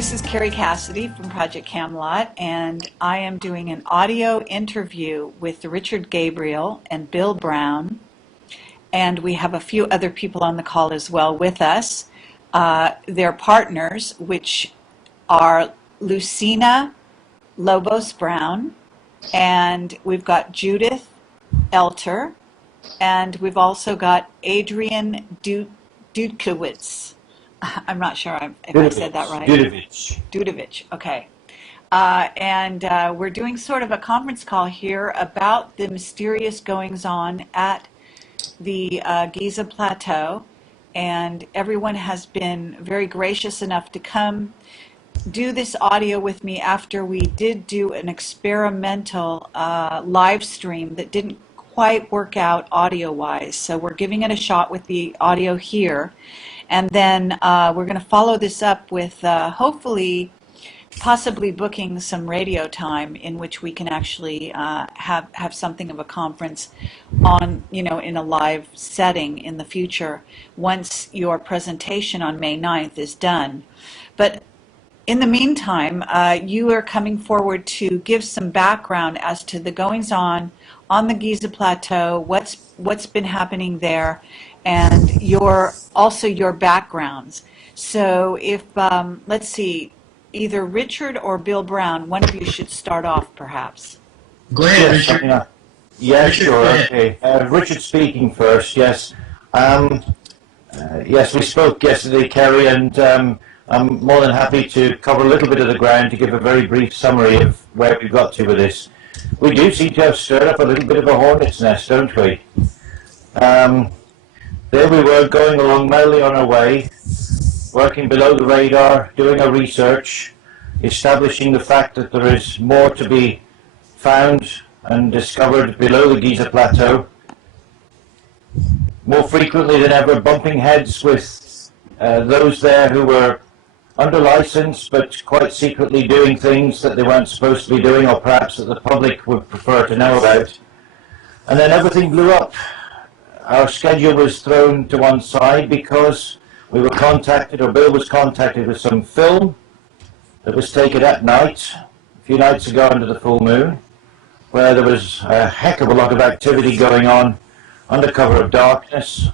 This is Carrie Cassidy from Project Camelot, and I am doing an audio interview with Richard Gabriel and Bill Brown, and we have a few other people on the call as well with us. They're partners, which are Lucina Lobos Brown, and we've got Judith Elter, and we've also got Adrian Dudkowitz. I'm not sure if I said that right. Dudovich, okay. And we're doing sort of a conference call here about the mysterious goings-on at the Giza Plateau, and everyone has been very gracious enough to come do this audio with me after we did do an experimental live stream that didn't quite work out audio-wise. So we're giving it a shot with the audio here. And then we're going to follow this up with hopefully, possibly booking some radio time in which we can actually have something of a conference on, in a live setting in the future once your presentation on May 9th is done. But in the meantime, you are coming forward to give some background as to the goings-on the Giza Plateau, what's been happening there, and your backgrounds. So if, let's see, either Richard or Bill Brown, one of you should start off perhaps. Go ahead, Richard. Yeah, Richard, sure, okay. Richard speaking first, yes. Yes, we spoke yesterday, Kerry, and I'm more than happy to cover a little bit of the ground to give a very brief summary of where we got to with this. We do seem to have stirred up a little bit of a hornet's nest, don't we? There we were, going along merrily on our way, working below the radar, doing our research, establishing the fact that there is more to be found and discovered below the Giza Plateau. More frequently than ever, bumping heads with those there who were under license, but quite secretly doing things that they weren't supposed to be doing, or perhaps that the public would prefer to know about. And then everything blew up. Our schedule was thrown to one side because we were contacted, or Bill was contacted with some film that was taken at night, a few nights ago under the full moon, where there was a heck of a lot of activity going on under cover of darkness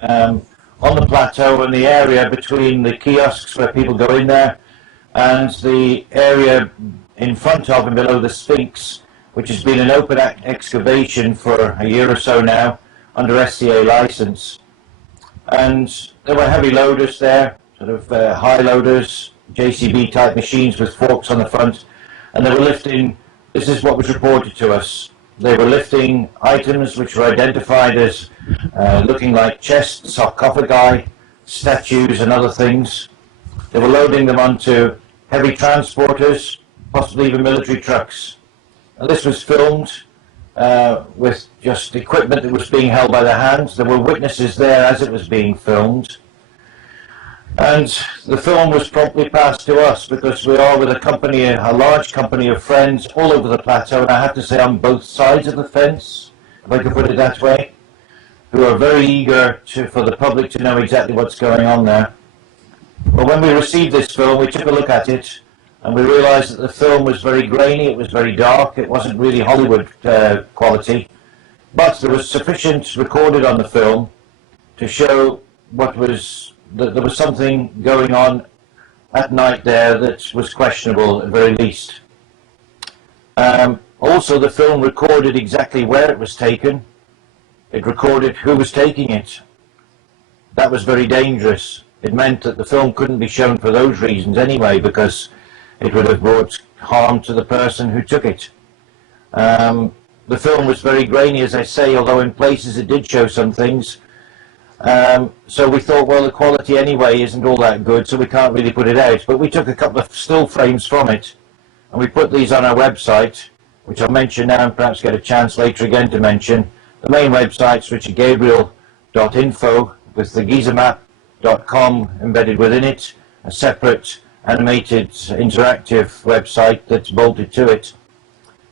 on the plateau and the area between the kiosks where people go in there and the area in front of and below the Sphinx, which has been an open excavation for a year or so now under SCA license. And there were heavy loaders there, sort of high loaders, JCB type machines with forks on the front, and they were lifting, this is what was reported to us, they were lifting items which were identified as looking like chests, sarcophagi, statues and other things. They were loading them onto heavy transporters, possibly even military trucks. And this was filmed with just equipment that was being held by the hands. There were witnesses there as it was being filmed. And the film was promptly passed to us because we are with a large company of friends all over the plateau, and I have to say on both sides of the fence, if I could put it that way, who are very eager for the public to know exactly what's going on there. But when we received this film, we took a look at it, and we realized that the film was very grainy, it was very dark, it wasn't really Hollywood quality, but there was sufficient recorded on the film to show that there was something going on at night there that was questionable at the very least. Also, the film recorded exactly where it was taken. It recorded who was taking it. That was very dangerous. It meant that the film couldn't be shown for those reasons anyway, because it would have brought harm to the person who took it. The film was very grainy, as I say, although in places it did show some things. So we thought, well, the quality anyway isn't all that good, so we can't really put it out. But we took a couple of still frames from it, and we put these on our website, which I'll mention now and perhaps get a chance later again to mention. The main website's richardgabriel.info with the gizamap.com embedded within it, a separate animated interactive website that's bolted to it.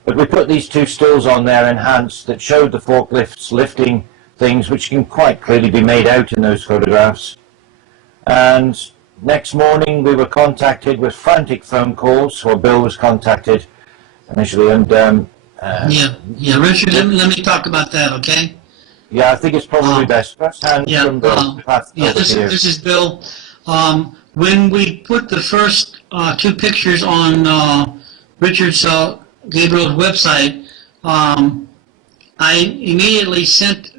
But we put these two stills on there enhanced that showed the forklifts lifting things which can quite clearly be made out in those photographs. And next morning we were contacted with frantic phone calls, or Bill was contacted initially, and Richard, let me talk about that, okay? yeah, I think it's probably best. First hand from Bill. This is Bill. When we put the first two pictures on Richard's Gabriel's website, I immediately sent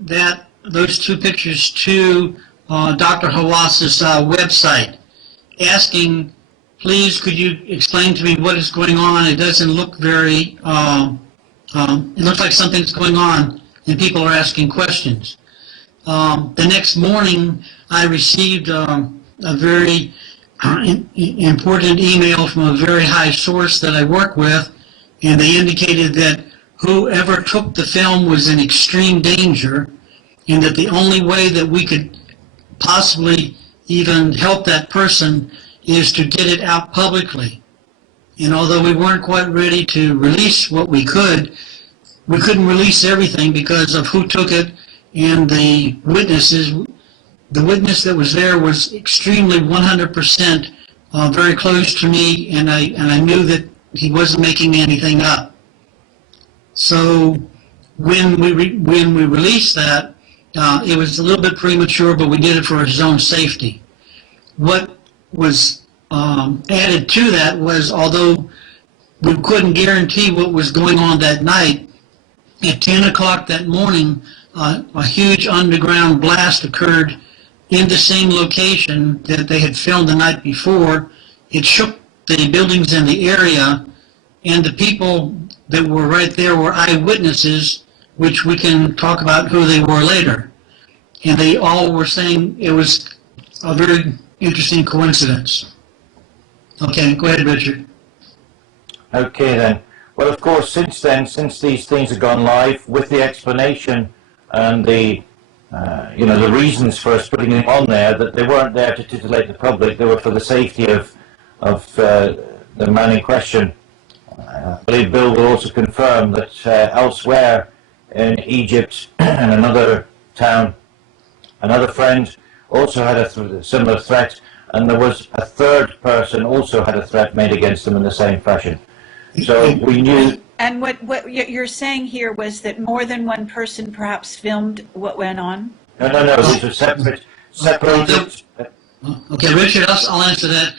those two pictures to Dr. Hawas's website, asking, please, could you explain to me what is going on? It doesn't look very, it looks like something's going on, and people are asking questions. The next morning, I received a very important email from a very high source that I work with, and they indicated that whoever took the film was in extreme danger, and that the only way that we could possibly even help that person is to get it out publicly. And although we weren't quite ready to release what we couldn't release everything because of who took it and the witnesses. The witness that was there was extremely 100% very close to me, and I knew that he wasn't making anything up. So when we released that, it was a little bit premature, but we did it for his own safety. What was added to that was, although we couldn't guarantee what was going on that night, at 10 o'clock that morning, a huge underground blast occurred in the same location that they had filmed the night before. It shook the buildings in the area, and the people that were right there were eyewitnesses, which we can talk about who they were later. And they all were saying it was a very interesting coincidence. Okay, go ahead, Richard. Okay then. Well, of course, since then, since these things have gone live, with the explanation and the the reasons for us putting them on there, that they weren't there to titillate the public, they were for the safety of the man in question. I believe Bill will also confirm that elsewhere in Egypt and another town, another friend also had a similar threat, and there was a third person also had a threat made against them in the same fashion. So we knew. And what you're saying here was that more than one person perhaps filmed what went on? No, these are separated. Okay, Richard, I'll answer that.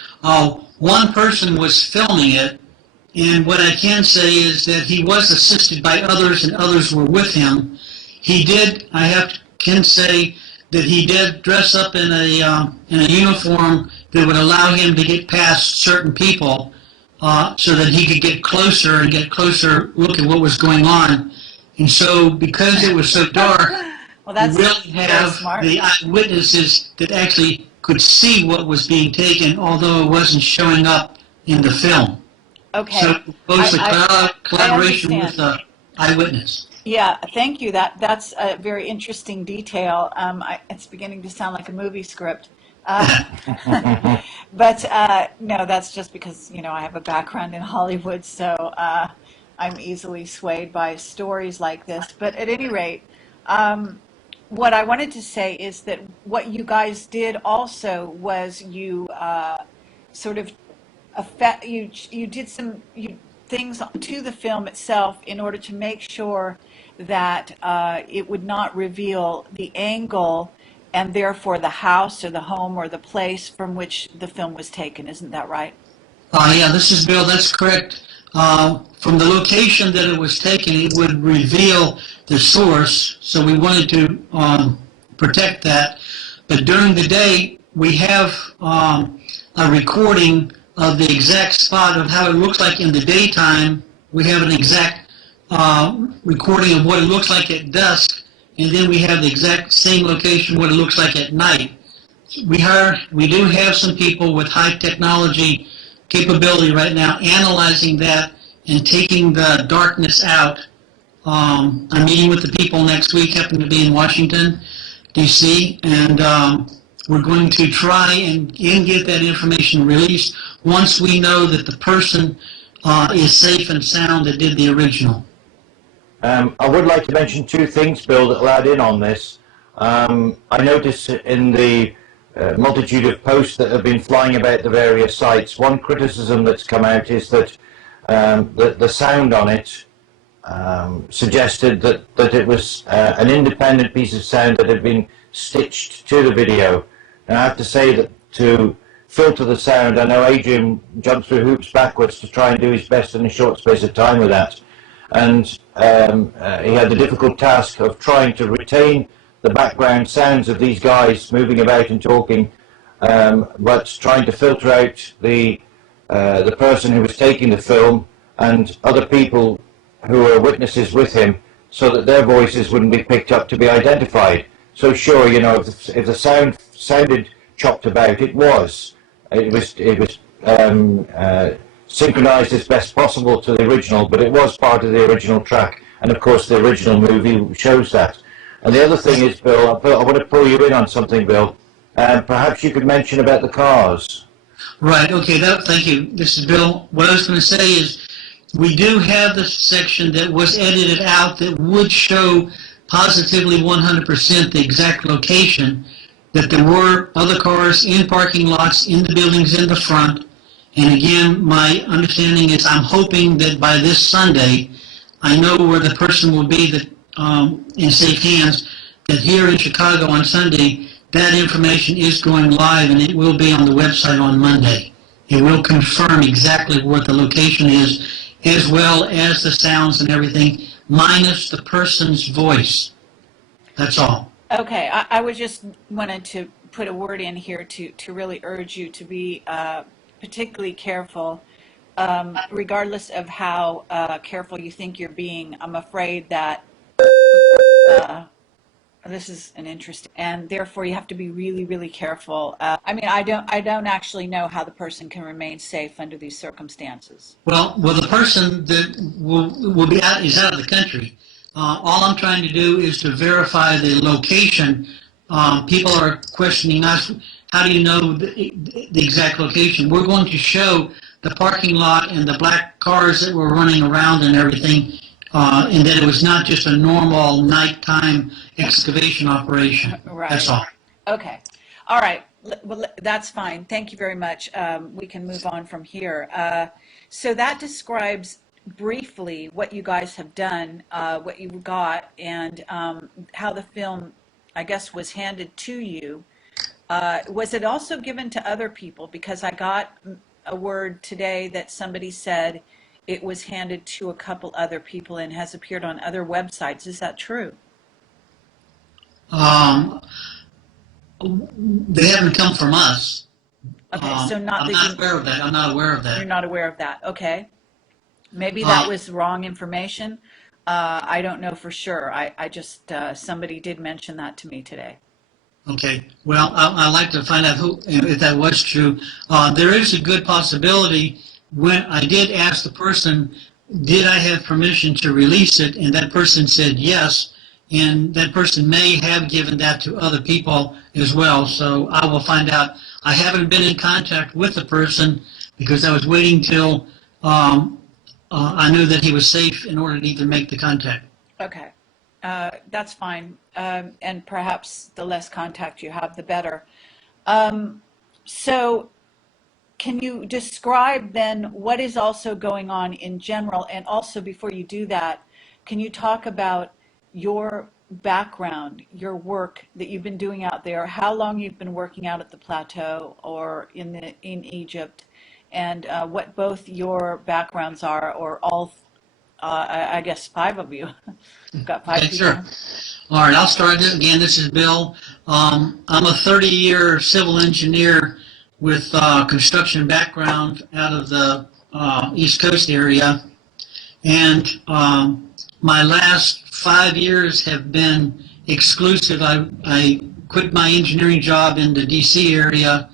One person was filming it, and what I can say is that he was assisted by others, and others were with him. He did, can say that he did dress up in a uniform that would allow him to get past certain people, so that he could get closer look at what was going on. And so, because it was so dark, well, that's we really have the eyewitnesses that actually could see what was being taken, although it wasn't showing up in the film. Okay. So it was a collaboration with the eyewitness. Yeah, thank you. That's a very interesting detail. It's beginning to sound like a movie script. But no, that's just because, I have a background in Hollywood, so I'm easily swayed by stories like this. But at any rate, what I wanted to say is that what you guys did also was you sort of you did some things to the film itself in order to make sure that it would not reveal the angle and therefore the house or the home or the place from which the film was taken. Isn't that right? Yeah, this is Bill. That's correct. From the location that it was taken, it would reveal the source, so we wanted to protect that. But during the day, we have a recording of the exact spot of how it looks like in the daytime. We have an exact recording of what it looks like at dusk, and then we have the exact same location, what it looks like at night. We do have some people with high technology capability right now analyzing that and taking the darkness out. I'm meeting with the people next week, happen to be in Washington, D.C., and we're going to try and get that information released once we know that the person is safe and sound that did the original. I would like to mention two things, Bill, that will add in on this. I noticed in the multitude of posts that have been flying about the various sites. One criticism that's come out is that the sound on it suggested that it was an independent piece of sound that had been stitched to the video. And I have to say that to filter the sound, I know Adrian jumped through hoops backwards to try and do his best in a short space of time with that. And he had the difficult task of trying to retain the background sounds of these guys moving about and talking, but trying to filter out the person who was taking the film and other people who were witnesses with him, so that their voices wouldn't be picked up to be identified. So sure, you know, if the sound sounded chopped about, it was synchronized as best possible to the original, but it was part of the original track, and of course the original movie shows that. And the other thing is, Bill, I want to pull you in on something, Bill. Perhaps you could mention about the cars. Right, okay, thank you. This is Bill. What I was going to say is, we do have the section that was edited out that would show positively 100% the exact location, that there were other cars in parking lots, in the buildings in the front. And again, my understanding is I'm hoping that by this Sunday, I know where the person will be that in safe hands, that here in Chicago on Sunday, that information is going live and it will be on the website on Monday. It will confirm exactly what the location is, as well as the sounds and everything, minus the person's voice. That's all. Okay, I was just wanted to put a word in here to really urge you to be particularly careful, regardless of how careful you think you're being. I'm afraid that this is an interesting, and therefore you have to be really, really careful. I mean, I don't actually know how the person can remain safe under these circumstances. Well, the person that will be out is out of the country. All I'm trying to do is to verify the location. People are questioning us. How do you know the exact location? We're going to show the parking lot and the black cars that were running around and everything, and that it was not just a normal nighttime excavation operation. Right. That's all. Okay. All right. Well, that's fine. Thank you very much. We can move on from here. So that describes briefly what you guys have done, what you got, and how the film, I guess, was handed to you. Was it also given to other people? Because I got a word today that somebody said it was handed to a couple other people and has appeared on other websites. Is that true? They haven't come from us. Okay, so I'm not aware of that. I'm not aware of that. You're not aware of that. Okay. Maybe that was wrong information. I don't know for sure. I just, somebody did mention that to me today. Okay. Well, I'd like to find out if that was true. There is a good possibility. When I did ask the person, did I have permission to release it, and that person said yes, and that person may have given that to other people as well. So I will find out. I haven't been in contact with the person because I was waiting till I knew that he was safe in order to even make the contact. Okay. That's fine. And perhaps the less contact you have, the better. So can you describe then what is also going on in general? And also, before you do that, can you talk about your background, your work that you've been doing out there, how long you've been working out at the plateau or in Egypt, and what both your backgrounds are, or all, I guess 5 of you. You've got 5 people. Sure. All right, I'll start it again. This is Bill. I'm a 30-year civil engineer with construction background out of the East Coast area, and my last 5 years have been exclusive. I quit my engineering job in the D.C. area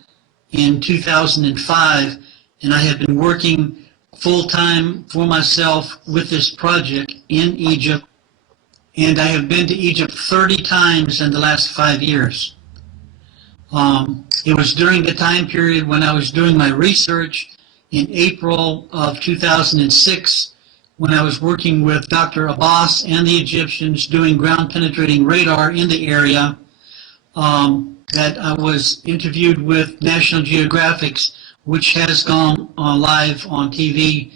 in 2005, and I have been working full-time for myself with this project in Egypt, and I have been to Egypt 30 times in the last 5 years. It was during the time period when I was doing my research in April of 2006, when I was working with Dr. Abbas and the Egyptians doing ground-penetrating radar in the area. that I was interviewed with National Geographic's, which has gone live on TV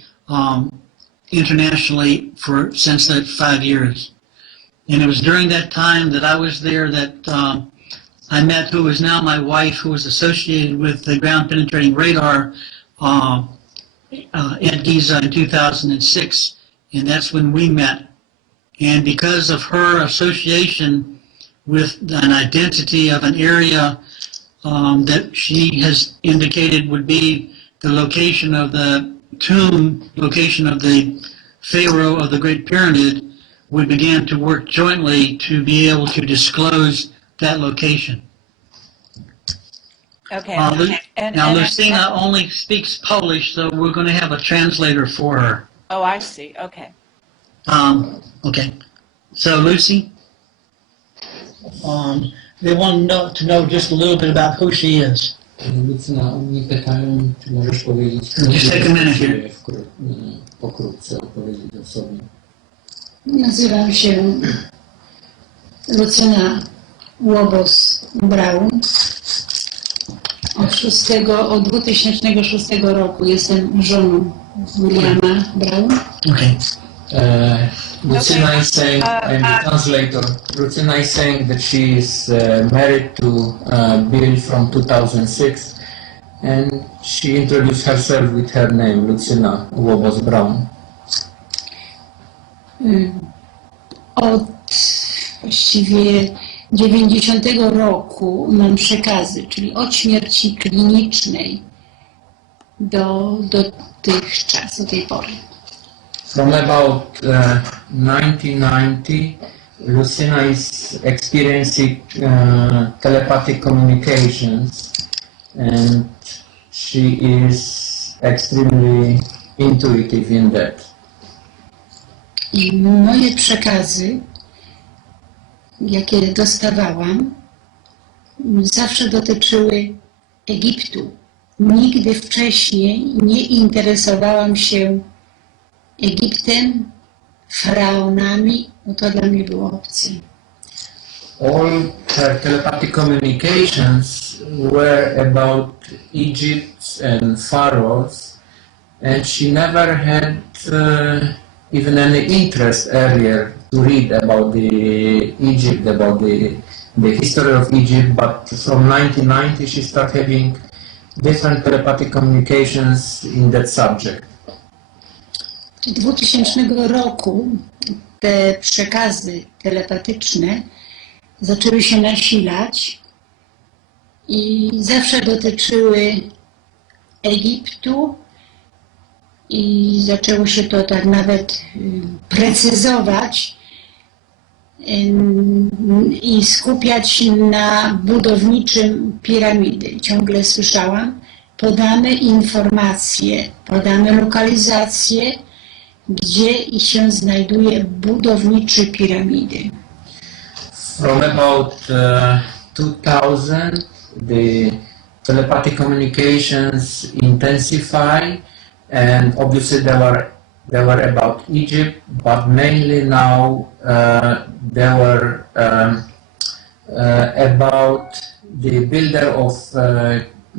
internationally since that 5 years. And it was during that time that I was there that I met who is now my wife, who was associated with the ground penetrating radar at Giza in 2006, and that's when we met. And because of her association with an identity of an area that she has indicated would be the location of the tomb, location of the Pharaoh of the Great Pyramid, we began to work jointly to be able to disclose that location. Okay. Now, Lucina only speaks Polish, so we're going to have a translator for her. Oh, I see. Okay. Okay. So, Lucy, they want to know just a little bit about who she is. Lucyna, oni pytają, czy możesz powiedzieć Just take a minute here. pokrótce opowiedzieć o sobie. Nazywam się Lucyna Łobos-Braun. Od 2006 roku jestem żoną Williama Braun. Okay. Lucyna is saying, I'm the translator. Lucyna is saying that she is married to Bill from 2006, and she introduced herself with her name, Lucyna Łobos-Braun. Od właściwie 90 roku mam przekazy, czyli od śmierci klinicznej do dotychczas, do tej pory. From about 1990, Lucyna is experiencing telepathic communications, and she is extremely intuitive in that. I moje przekazy, jakie dostawałam, zawsze dotyczyły Egiptu. Nigdy wcześniej nie interesowałam się Egiptem, faraonami, no to dla mnie było obce. All her telepathic communications were about Egypt and pharaohs, and she never had even any interest earlier to read about Egypt, about the history of Egypt, but from 1990 she started having different telepathic communications in that subject. W 2000 roku te przekazy telepatyczne zaczęły się nasilać i zawsze dotyczyły Egiptu i zaczęło się to tak nawet precyzować i skupiać na budowniczym piramidy. Ciągle słyszałam, podamy informacje, podamy lokalizację, gdzie się znajduje budowniczy piramidy. From about 2000, the telepathic communications intensify, and obviously they were about Egypt, but mainly now they were about the builder of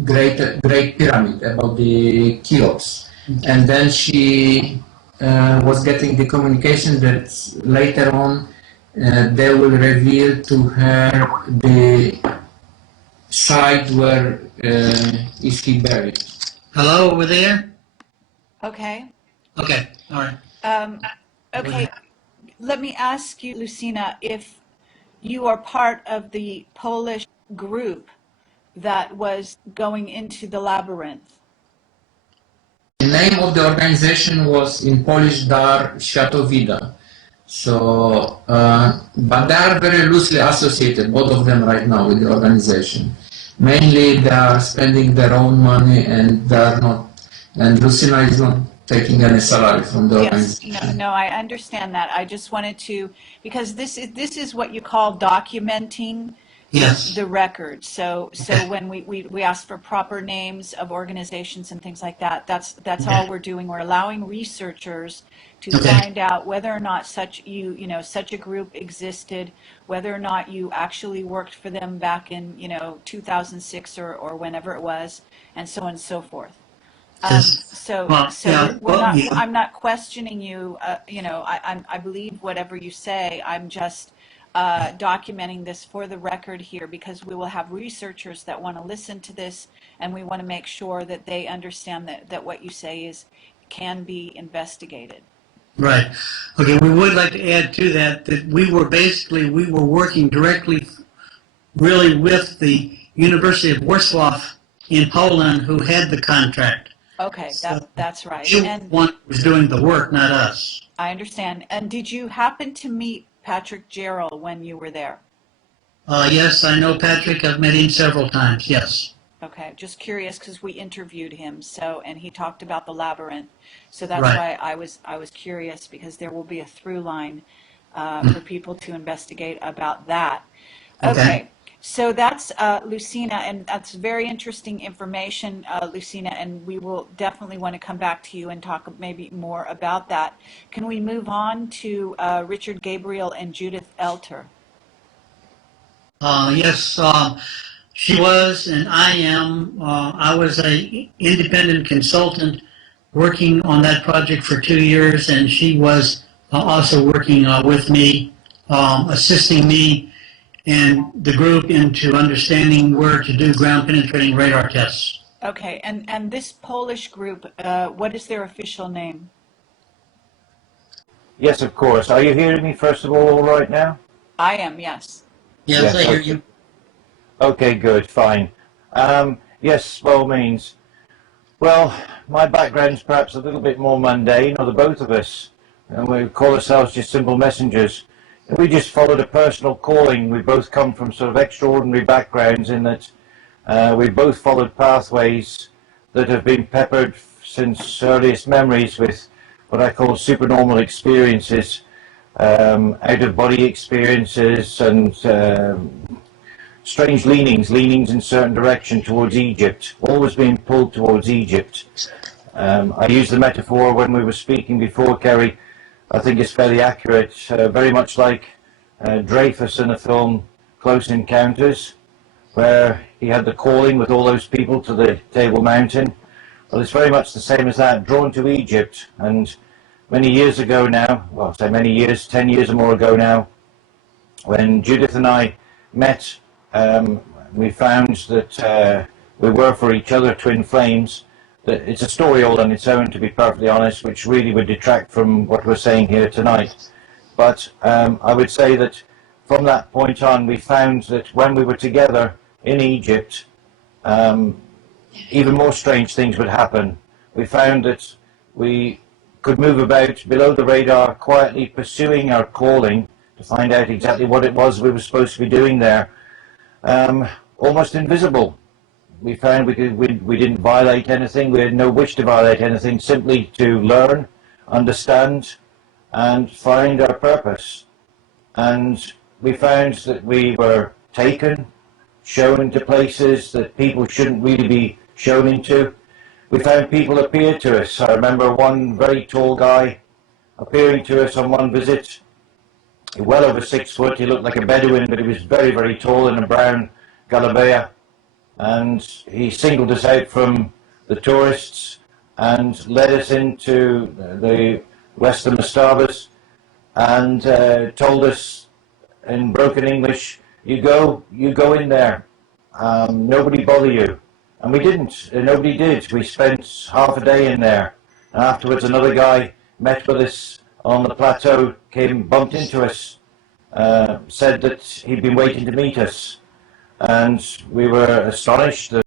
Great Pyramid, about the Cheops. And then she was getting the communication that later on they will reveal to her the site where is he buried. Hello, over there? Okay. Okay, all right. Okay. Let me ask you, Lucina, if you are part of the Polish group that was going into the labyrinth. The name of the organization was in Polish Dar Światowida. So, but they are very loosely associated, both of them right now, with the organization. Mainly they are spending their own money, and they are not, and Lucina is not taking any salary from the Yes, organization. no, I understand that. I just wanted to, because this is what you call documenting Yes. the record. So when we ask for proper names of organizations and things like that, that's all Okay. we're doing. We're allowing researchers to Okay. find out whether or not such a group existed, whether or not you actually worked for them back in 2006 or whenever it was, and so on and so forth. Yes. So, Well, so yeah. we're Well, not. yeah. I'm not questioning you. I believe whatever you say. I'm just documenting this for the record here because we will have researchers that want to listen to this, and we want to make sure that they understand that what you say can be investigated. Right. Okay. We would like to add to that we were working directly, really, with the University of Warsaw in Poland, who had the contract. Okay, So that's right. they were the And one who was doing the work, not us. I understand. And did you happen to meet Patrick Gerald when you were there? Yes, I know Patrick. I've met him several times. Yes. Okay, just curious because we interviewed him, and he talked about the labyrinth. So that's Right. why I was curious because there will be a through line for people to investigate about that. Okay. Okay, so that's Lucina, and that's very interesting information, Lucina, and we will definitely want to come back to you and talk maybe more about that. Can we move on to Richard Gabriel and Judith Elter? Yes, she was, and I am. I was a independent consultant working on that project for 2 years, and she was also working with me, assisting me and the group into understanding where to do ground penetrating radar tests. Okay, and this Polish group, what is their official name? Yes, of course. Are you hearing me first of all right now? I am, yes. Yes, I Yes, hear okay. you. Okay, good, fine. Yes, by all means. Well, my background's perhaps a little bit more mundane, or the both of us, and we call ourselves just simple messengers. We just followed a personal calling. We both come from sort of extraordinary backgrounds in that we both followed pathways that have been peppered since earliest memories with what I call supernormal experiences, out-of-body experiences, and strange leanings in certain direction towards Egypt, always being pulled towards Egypt. I used the metaphor when we were speaking before, Kerry. I think it's fairly accurate, very much like Dreyfus in the film Close Encounters, where he had the calling with all those people to the Table Mountain. Well, it's very much the same as that, drawn to Egypt. And many years ago now, well, say many years, 10 years or more ago now, when Judith and I met, we found that we were for each other twin flames. That it's a story all on its own, to be perfectly honest, which really would detract from what we're saying here tonight. But I would say that from that point on, we found that when we were together in Egypt, even more strange things would happen. We found that we could move about below the radar, quietly pursuing our calling to find out exactly what it was we were supposed to be doing there. Almost invisible. We found we didn't violate anything. We had no wish to violate anything, simply to learn, understand, and find our purpose. And we found that we were taken, shown into places that people shouldn't really be shown into. We found people appear to us. I remember one very tall guy appearing to us on one visit, well over 6 foot. He looked like a Bedouin, but he was very, very tall in a brown galabea. And he singled us out from the tourists and led us into the Western Mastabas and told us in broken English, you go in there. Nobody bother you. And we didn't. Nobody did. We spent half a day in there. And afterwards, another guy met with us on the plateau, came, bumped into us, said that he'd been waiting to meet us. And we were astonished that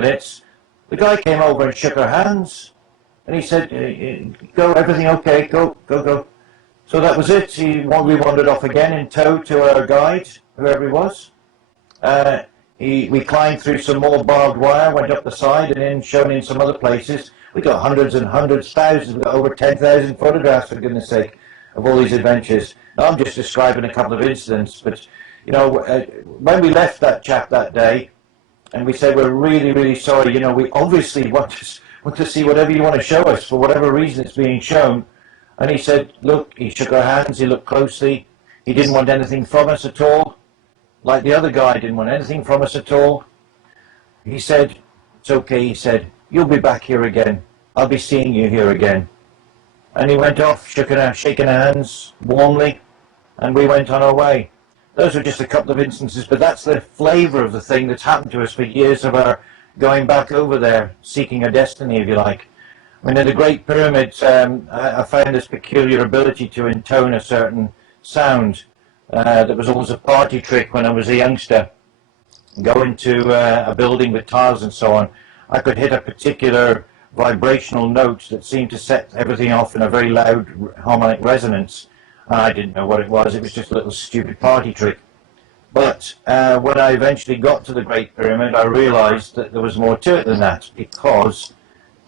minutes, the guy came over and shook our hands. And he said, go, everything okay, go, go, go. So that was it. We wandered off again in tow to our guide, whoever he was. We climbed through some more barbed wire, went up the side, and then shown in some other places. We got hundreds and hundreds, thousands, we got over 10,000 photographs, for goodness sake, of all these adventures. Now, I'm just describing a couple of incidents, but, you know, when we left that chap that day, and we said, we're really, really sorry, you know, we obviously want to see whatever you want to show us, for whatever reason it's being shown. And he said, look, he shook our hands, he looked closely, he didn't want anything from us at all, like the other guy didn't want anything from us at all. He said, it's okay, he said, you'll be back here again, I'll be seeing you here again. And he went off, shaking our hands warmly, and we went on our way. Those were just a couple of instances, but that's the flavour of the thing that's happened to us for years of our going back over there, seeking a destiny, if you like. I mean, in the Great Pyramids, I found this peculiar ability to intone a certain sound. That was always a party trick when I was a youngster. Go into a building with tiles and so on, I could hit a particular vibrational note that seemed to set everything off in a very loud harmonic resonance. I didn't know what it was just a little stupid party trick. But when I eventually got to the Great Pyramid, I realized that there was more to it than that, because,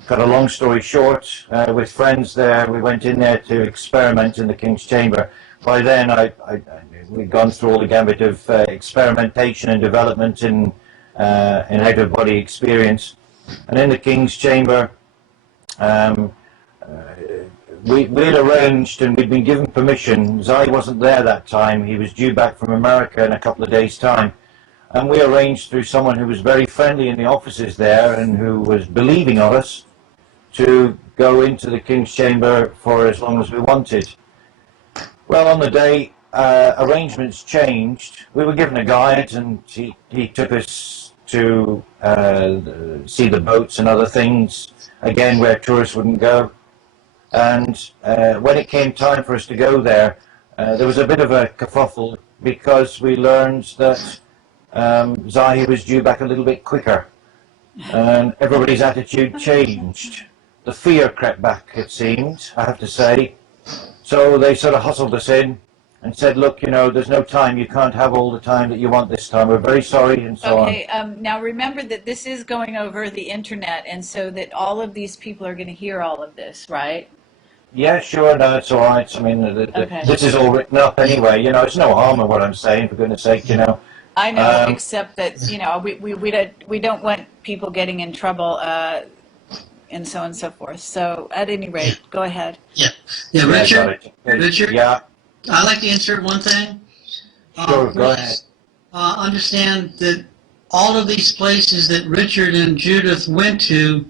cut a long story short, with friends there, we went in there to experiment in the King's Chamber. By then, we'd gone through all the gambit of experimentation and development in out-of-body experience. And in the King's Chamber, we'd arranged, and we'd been given permission. Zai wasn't there that time. He was due back from America in a couple of days' time. And we arranged through someone who was very friendly in the offices there and who was believing of us to go into the King's Chamber for as long as we wanted. Well, on the day, arrangements changed. We were given a guide, and he took us to see the boats and other things, again, where tourists wouldn't go. And when it came time for us to go there, there was a bit of a kerfuffle, because we learned that Zahi was due back a little bit quicker, and everybody's attitude changed. The fear crept back, it seemed, I have to say. So they sort of hustled us in and said, look, you know, there's no time, you can't have all the time that you want this time, we're very sorry, and so on. Okay, now remember that this is going over the internet, and so that all of these people are going to hear all of this, right? Yeah, sure, no, it's all right. I mean, Okay. this is all written up anyway, you know, it's no harm in what I'm saying, for goodness sake, you know. I know, except that, you know, we don't want people getting in trouble, and so on and so forth. So at any rate, go ahead. Yeah, Yeah, Richard, Richard, Yeah, I'd like to insert one thing. sure, go ahead. Please understand that all of these places that Richard and Judith went to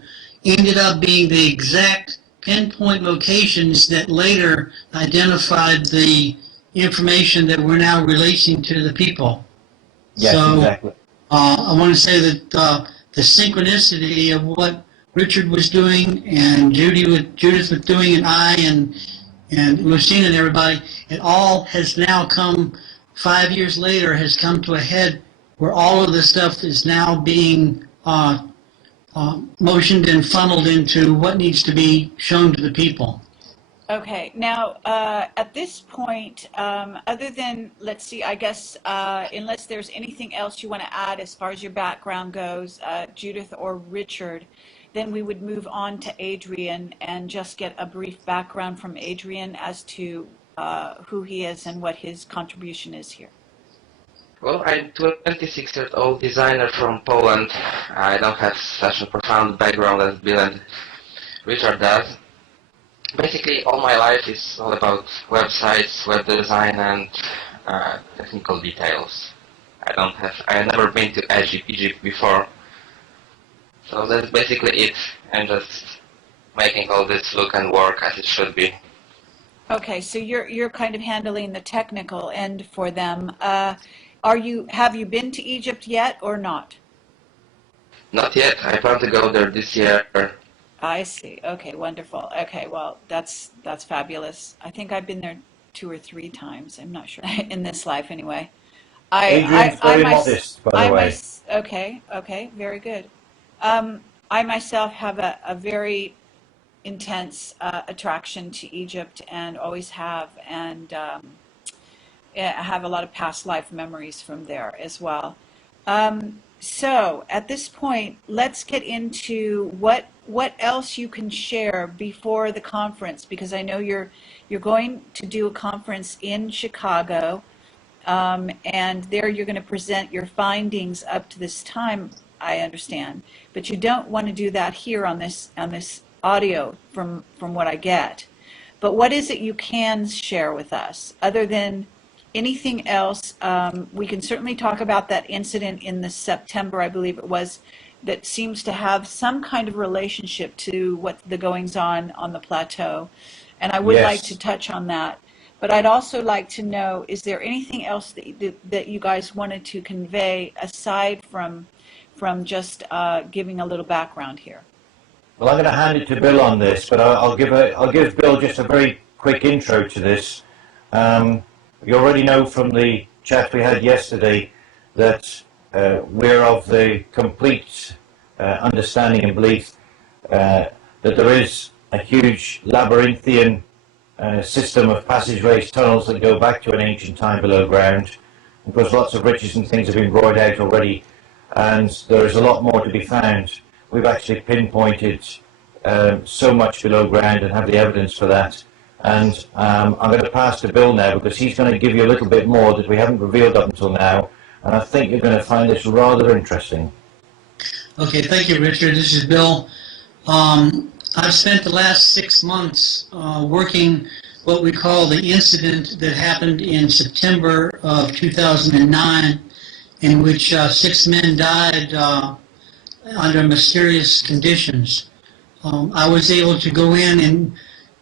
ended up being the exact pinpoint locations that later identified the information that we're now releasing to the people. Yes, So, exactly. I want to say that the synchronicity of what Richard was doing and Judith was doing, and I and Lucina and everybody, it all has now come 5 years later, has come to a head where all of this stuff is now being motioned and funneled into what needs to be shown to the people. Okay, now, at this point, other than, let's see, I guess, unless there's anything else you want to add as far as your background goes, Judith or Richard, then we would move on to Adrian and just get a brief background from Adrian as to who he is and what his contribution is here. Well, I'm 26-year-old designer from Poland. I don't have such a profound background as Bill and Richard does. Basically, all my life is all about websites, web design, and technical details. I've never been to Egypt before. So that's basically it. I'm just making all this look and work as it should be. Okay, so you're kind of handling the technical end for them. Have you been to Egypt yet or not? Not yet. I plan to go there this year. I see. Okay, wonderful. Okay, well, that's fabulous. I think I've been there 2 or 3 times. I'm not sure in this life, anyway. Adrian's very modest, by the way. Okay, very good. I myself have a very intense attraction to Egypt and always have, and I have a lot of past life memories from there as well. So at this point, let's get into what else you can share before the conference, because I know you're going to do a conference in Chicago, and there you're going to present your findings up to this time, I understand. But you don't want to do that here on this audio from what I get. But what is it you can share with us other than anything else? We can certainly talk about that incident in the September, I believe it was, that seems to have some kind of relationship to what the goings on the plateau. And I would like Yes. to touch on that. But I'd also like to know, is there anything else that you guys wanted to convey aside from just giving a little background here? Well, I'm going to hand it to Bill on this, but I'll give Bill just a very quick intro to this. You already know from the chat we had yesterday that we're of the complete understanding and belief that there is a huge labyrinthian system of passageways, tunnels that go back to an ancient time below ground. Of course, lots of riches and things have been brought out already, and there is a lot more to be found. We've actually pinpointed so much below ground and have the evidence for that. And I'm going to pass to Bill now, because he's going to give you a little bit more that we haven't revealed up until now, and I think you're going to find this rather interesting. Okay, thank you, Richard. This is Bill. I've spent the last 6 months working what we call the incident that happened in September of 2009, in which 6 men died under mysterious conditions. I was able to go in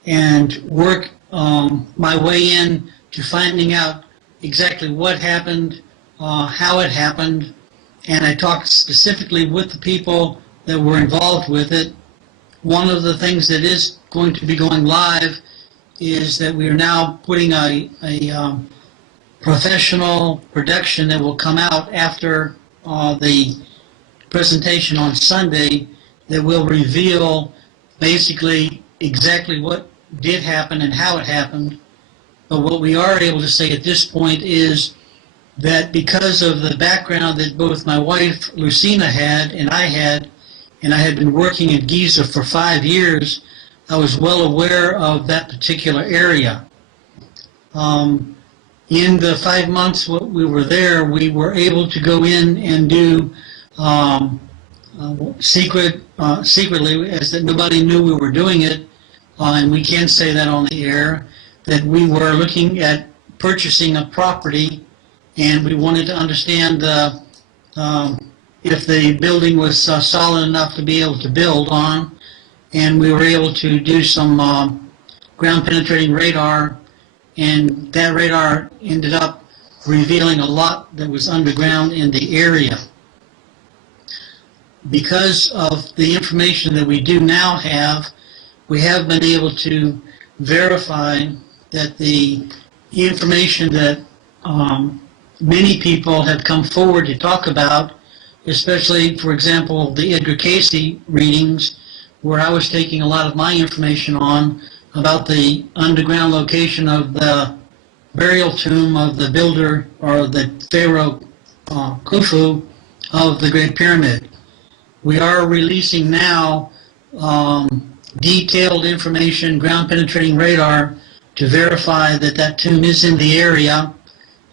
and work my way in to finding out exactly what happened, how it happened, and I talked specifically with the people that were involved with it. One of the things that is going to be going live is that we are now putting a professional production that will come out after the presentation on Sunday, that will reveal basically exactly what did happen and how it happened. But what we are able to say at this point is that because of the background that both my wife Lucina had and I had been working at Giza for 5 years, I was well aware of that particular area. In the 5 months we were there, we were able to go in and do secretly, as that nobody knew we were doing it, and we can say that on the air, that we were looking at purchasing a property, and we wanted to understand if the building was solid enough to be able to build on, and we were able to do some ground-penetrating radar, and that radar ended up revealing a lot that was underground in the area. Because of the information that we do now have, we have been able to verify that the information that many people have come forward to talk about, especially, for example, the Edgar Casey readings, where I was taking a lot of my information on about the underground location of the burial tomb of the builder, or the Pharaoh Khufu of the Great Pyramid. We are releasing now detailed information, ground-penetrating radar, to verify that that tomb is in the area.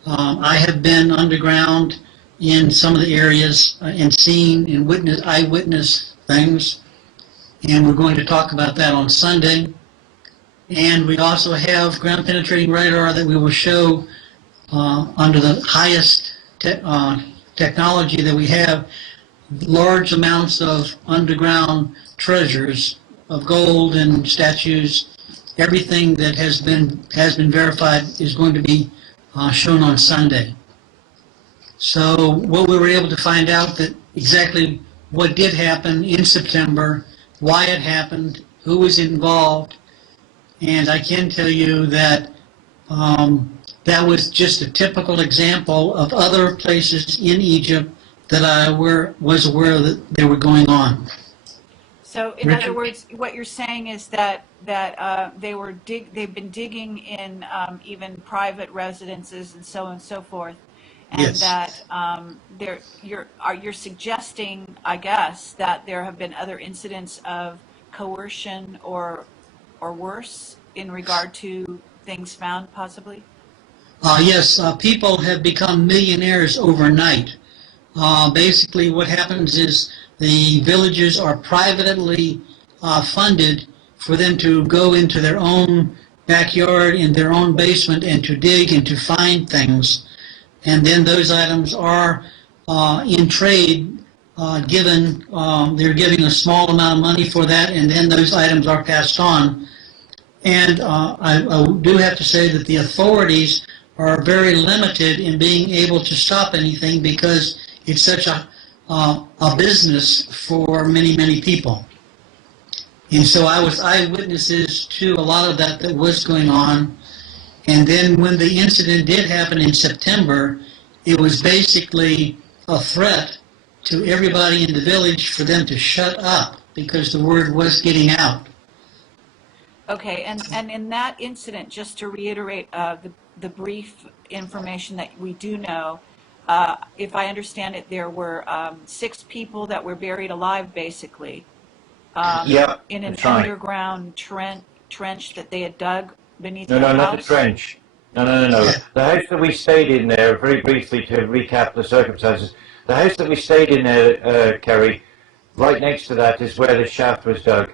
I have been underground in some of the areas and seen and eyewitness things, and we're going to talk about that on Sunday. And we also have ground-penetrating radar that we will show under the highest technology that we have, large amounts of underground treasures of gold and statues. Everything that has been verified is going to be shown on Sunday. So what we were able to find out, that exactly what did happen in September, why it happened, who was involved, and I can tell you that that was just a typical example of other places in Egypt that I was aware that they were going on. So, in other Richard? words, what you're saying is that they've been digging in even private residences and so on and so forth, and Yes. that you're suggesting, I guess, that there have been other incidents of coercion or worse in regard to things found, possibly. Yes, people have become millionaires overnight. Basically, what happens is the villages are privately funded for them to go into their own backyard, in their own basement, and to dig and to find things. And then those items are in trade given, they're giving a small amount of money for that, and then those items are passed on. And I do have to say that the authorities are very limited in being able to stop anything because it's such a business for many, many people. And so I was eyewitnesses to a lot of that was going on. And then when the incident did happen in September, it was basically a threat to everybody in the village for them to shut up because the word was getting out. Okay, and in that incident, just to reiterate the brief information that we do know, if I understand it, there were 6 people that were buried alive, basically, Yeah, in an that's right. underground trench that they had dug beneath No, their no, not a house. trench. No, no, no, no. The house that we stayed in there, very briefly to recap the circumstances, the house that we stayed in there, Kerry, right next to that is where the shaft was dug.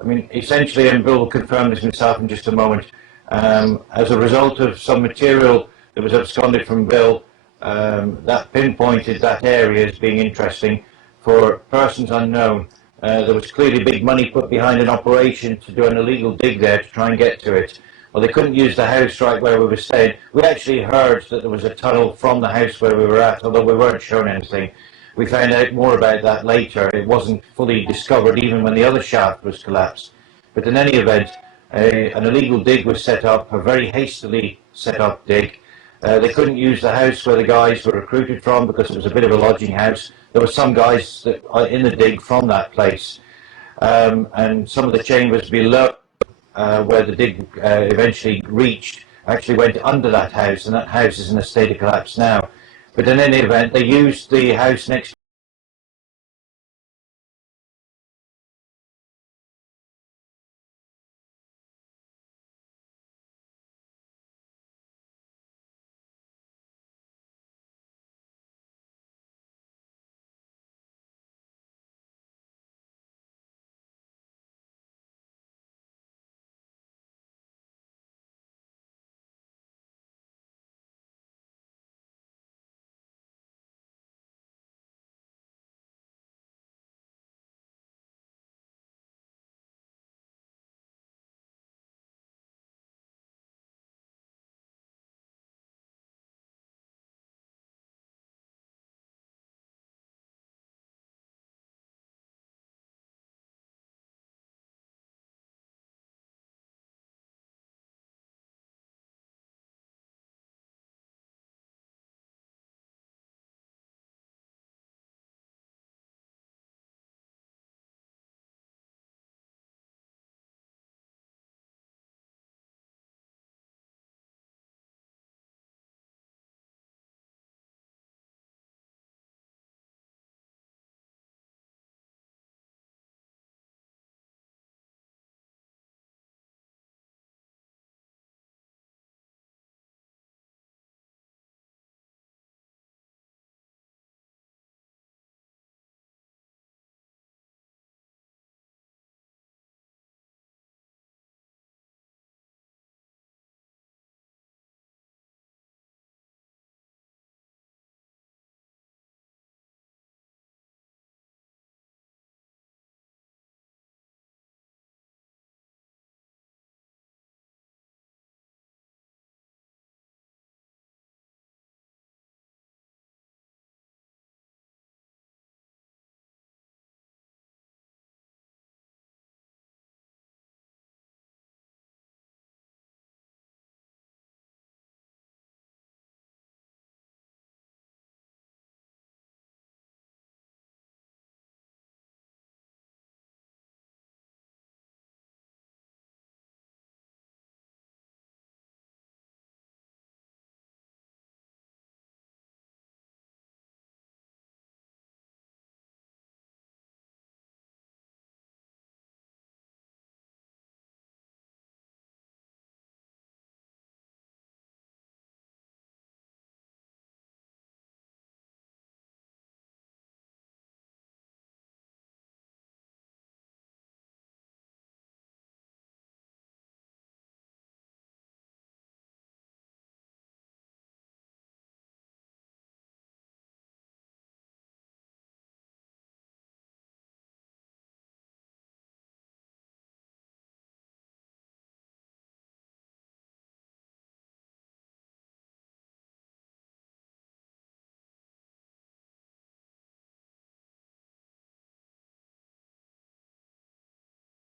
I mean, essentially, and Bill will confirm this himself in just a moment, as a result of some material that was absconded from Bill, that pinpointed that area as being interesting for persons unknown. There was clearly big money put behind an operation to do an illegal dig there to try and get to it. Well, they couldn't use the house right where we were staying. We actually heard that there was a tunnel from the house where we were at, although we weren't shown anything. We found out more about that later. It wasn't fully discovered even when the other shaft was collapsed. But in any event, an illegal dig was set up, a very hastily set up dig. They couldn't use the house where the guys were recruited from because it was a bit of a lodging house. There were some guys that are in the dig from that place. And some of the chambers below where the dig eventually reached actually went under that house, and that house is in a state of collapse now. But in any event, they used the house next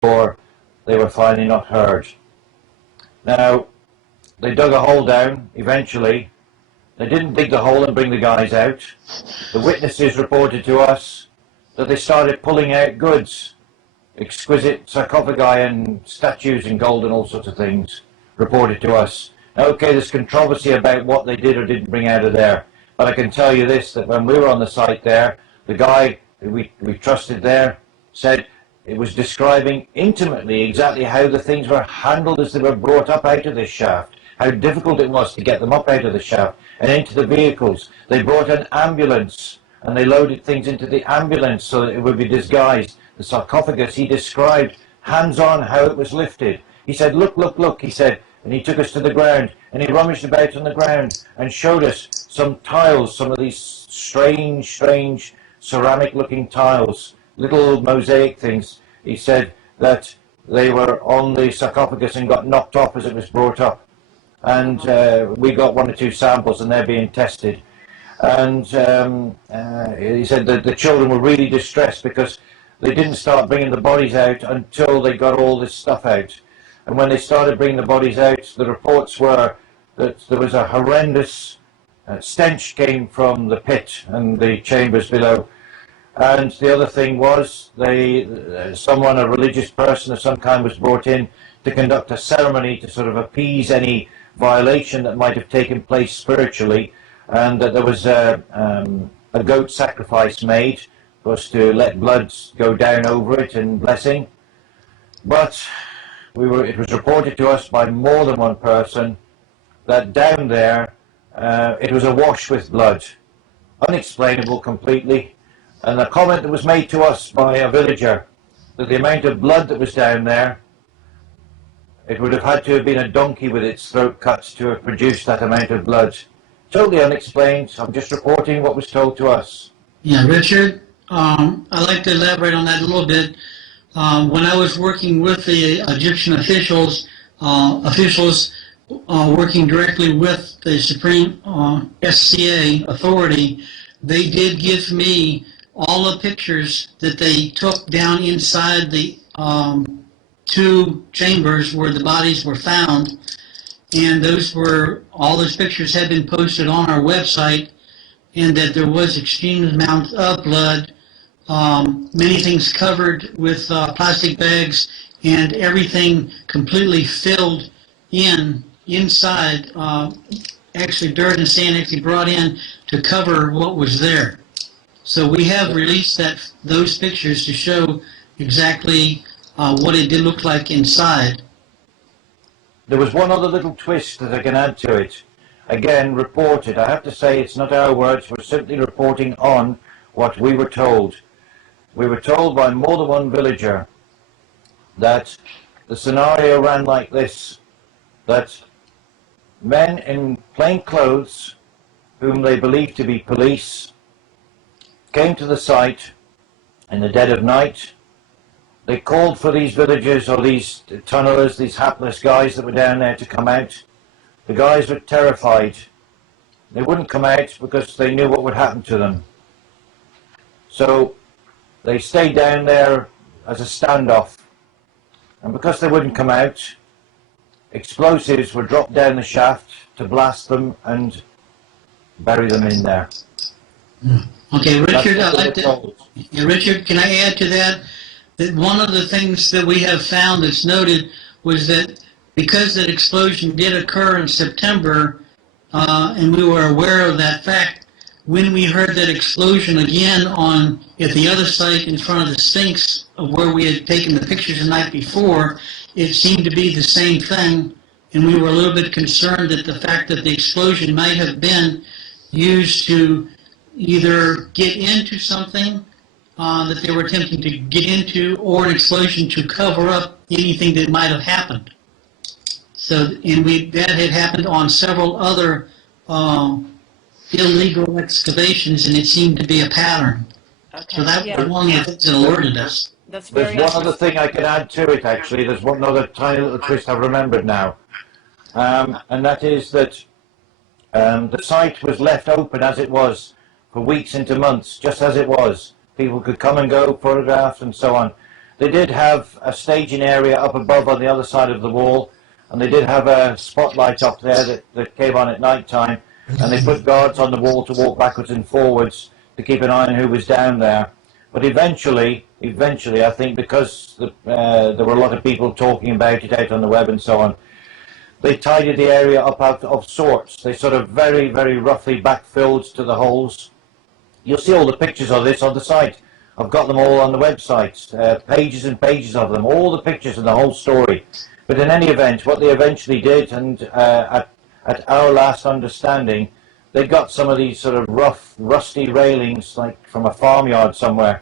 before they were finally not heard. Now, they dug a hole down eventually. They didn't dig the hole and bring the guys out. The witnesses reported to us that they started pulling out goods, exquisite sarcophagi and statues in gold and all sorts of things, reported to us. Now, okay, there's controversy about what they did or didn't bring out of there, but I can tell you this, that when we were on the site there, the guy who we trusted there said it was describing intimately exactly how the things were handled as they were brought up out of this shaft, how difficult it was to get them up out of the shaft and into the vehicles. They brought an ambulance and they loaded things into the ambulance so that it would be disguised. The sarcophagus, he described hands-on how it was lifted. He said, look, look, look, he said, and he took us to the ground and he rummaged about on the ground and showed us some tiles, some of these strange ceramic-looking tiles, little mosaic things. He said that they were on the sarcophagus and got knocked off as it was brought up. And we got 1 or 2 samples and they're being tested. And he said that the children were really distressed because they didn't start bringing the bodies out until they got all this stuff out. And when they started bringing the bodies out, the reports were that there was a horrendous stench came from the pit and the chambers below. And the other thing was, someone, a religious person of some kind, was brought in to conduct a ceremony to sort of appease any violation that might have taken place spiritually, and that there was a goat sacrifice made, was to let blood go down over it in blessing. But it was reported to us by more than one person that down there it was awash with blood, unexplainable completely. And the comment that was made to us by a villager that the amount of blood that was down there, it would have had to have been a donkey with its throat cut to have produced that amount of blood. Totally unexplained. I'm just reporting what was told to us. Yeah, Richard, I'd like to elaborate on that a little bit. When I was working with the Egyptian officials working directly with the Supreme SCA authority, they did give me all the pictures that they took down inside the 2 chambers where the bodies were found, and all those pictures had been posted on our website, and that there was extreme amounts of blood, many things covered with plastic bags, and everything completely filled inside, actually dirt and sand actually brought in to cover what was there. So we have released those pictures to show exactly what it did look like inside. There was one other little twist that I can add to it. Again, reported. I have to say it's not our words, we're simply reporting on what we were told. We were told by more than one villager that the scenario ran like this, that men in plain clothes, whom they believed to be police, came to the site in the dead of night. They called for these villagers or these tunnelers, these hapless guys that were down there, to come out. The guys were terrified. They wouldn't come out because they knew what would happen to them. So they stayed down there as a standoff. And because they wouldn't come out, explosives were dropped down the shaft to blast them and bury them in there. Okay, Richard, Richard, can I add to that? That one of the things that we have found that's noted was that because that explosion did occur in September, and we were aware of that fact, when we heard that explosion again at the other site in front of the Sphinx, of where we had taken the pictures the night before, it seemed to be the same thing, and we were a little bit concerned that the fact that the explosion might have been used to either get into something that they were attempting to get into, or an explosion to cover up anything that might have happened. So, that had happened on several other illegal excavations, and it seemed to be a pattern. Okay. So that was one of the things that alerted us. That's very There's one other thing I can add to it, actually. There's one other tiny little twist I've remembered now. And that is that the site was left open as it was for weeks into months, just as it was. People could come and go, photograph and so on. They did have a staging area up above on the other side of the wall, and they did have a spotlight up there that came on at night time, and they put guards on the wall to walk backwards and forwards to keep an eye on who was down there. But eventually, I think because there were a lot of people talking about it out on the web and so on, they tidied the area up out of sorts. They sort of very, very roughly backfilled to the holes. You'll see all the pictures of this on the site. I've got them all on the website, pages and pages of them, all the pictures and the whole story. But in any event, what they eventually did, and at our last understanding, they got some of these sort of rough, rusty railings, like from a farmyard somewhere,